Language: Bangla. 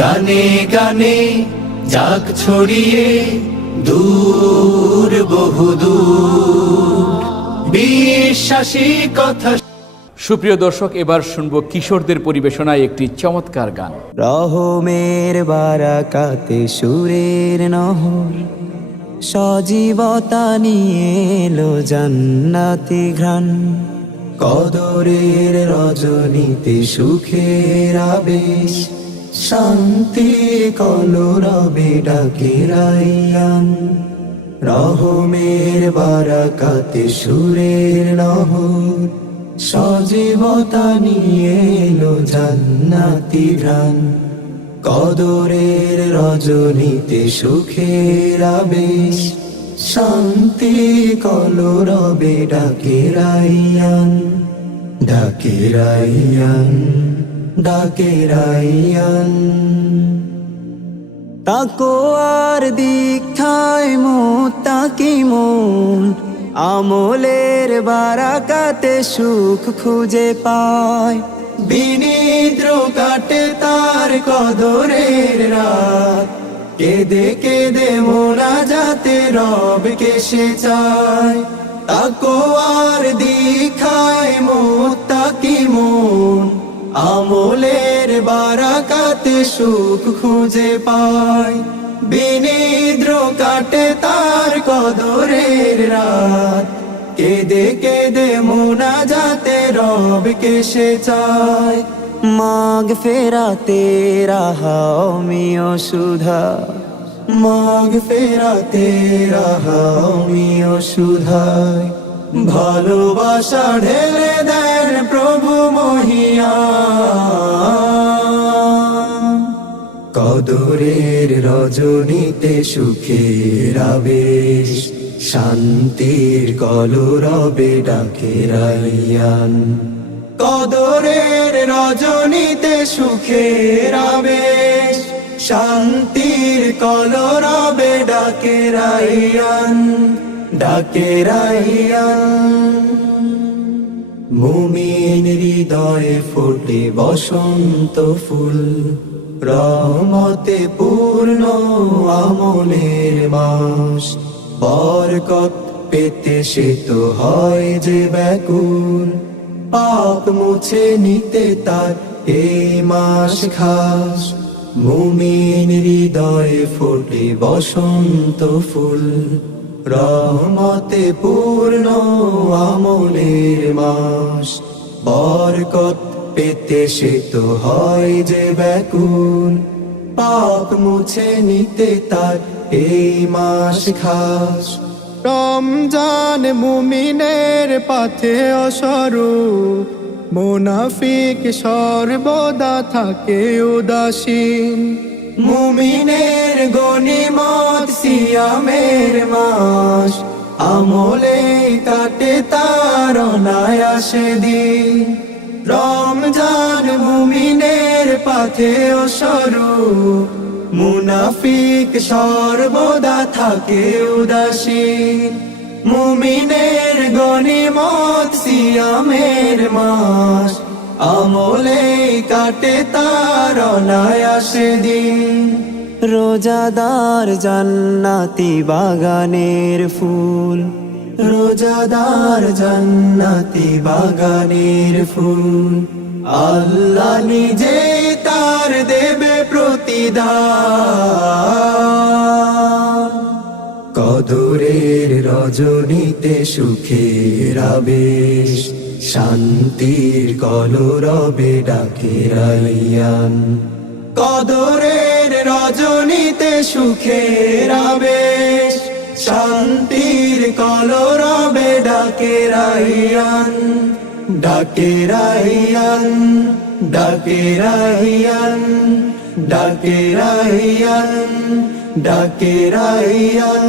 গানে গানে যাক ছড়িয়ে দূর বহুদূর বিশ্বাসী কথা। সুপ্রিয় দর্শক, এবার শুনবো কিশোরদের পরিবেশনায় একটি চমৎকার গান। রহমের বারাকাতে সুরের নহর সজীবতা নিয়ে এলো জান্নাতি ঘ্রাণ। কদরের রজনীতে সুখের আবেশ, শান্তির কলরবে ডাকে রাইয়ান। রহমের বারাকাতে সুরের নহর সজীবতা নিয়ে এলো জান্নাতি ঘ্রাণ। কদরের রজনীতে সুখের আবেশ, শান্তি কলরবে ডাকে রাইয়ান। ডাকে রাইয়ান, ডাকে রাইয়ান। তাকওয়ার দীক্ষায় মুত্তাকি মন আমলের বারাকাতে সুখ খুঁজে পায়। বিনিদ্র কাটে তার কদরের রাত, কেঁদে কেঁদে মোনাজাতে রবকে সে চায়। তাকওয়ার দীক্ষায় মুত্তাকি মন আমলের বারাকাতে সুখ খুঁজে পায়। বিনিদ্র কাটে তার কদরের রাত, কেঁদে কেঁদে মোনাজাতে রবকে সে চায়। মাগফিরাতে রাহমিও সুধা, মাগফিরাতে রাহমিও সুধায় ভালোবাসা ঢেলে দেন প্রভু মহিয়ান। কদরের রজনীতে সুখের আবেশ, শান্তির কলরবে ডাকে রাইয়ান। কদরের রজনীতে সুখের আবেশ, শান্তির কলরবে ডাকে রাইয়ান। ডাকে রাইয়ান। মুমিন হৃদয়ে ফোটে বসন্ত ফুল, রহমতে পূর্ণ আমলের মাস। বরকত পেতে সে তো হয় যে ব্যাকুল, পাপ মুছে নিতে তার এই মাস খাস। মুমিন হৃদয়ে ফোটে বসন্ত ফুল, রহমতে পূর্ণ আমলের মাস। বরকত পেতে সে তো হয় যে ব্যাকুল, পাপ মুছে নিতে তার এই মাস খাস। রমজান মুমিনের পথে অস্বরূপ, মুনাফিক সর্বদা থাকে উদাসীন। মুমিনের গনিমত সিয়ামের মাস, আমলে কাটে তার অনায়াসে দিন। রমজান মুমিনের পথে অস্বরূপ, মুনাফিক সর্বদা থাকে উদাসীন। মুমিনের গনিমত সিয়ামের মাস, আমলে কাটে তার অনায়াসে দিন। রোজাদার জান্নাতি বাগানের ফুল, রোজাদার জান্নাতি বাগানের ফুল। আল্লাহ নিজে তার দেবে প্রতিদান। কদরের রজনীতে সুখের আবেশ, শান্তির কলরবে ডাকে রাইয়ান। কদরের রজনীতে সুখের আবেশ, শান্তির কলরবে ডাকে রাইয়ান। ডাকে রাইয়ান, ডাকে রাইয়ান, ডাকে রাইয়ান, ডাকে রাইয়ান।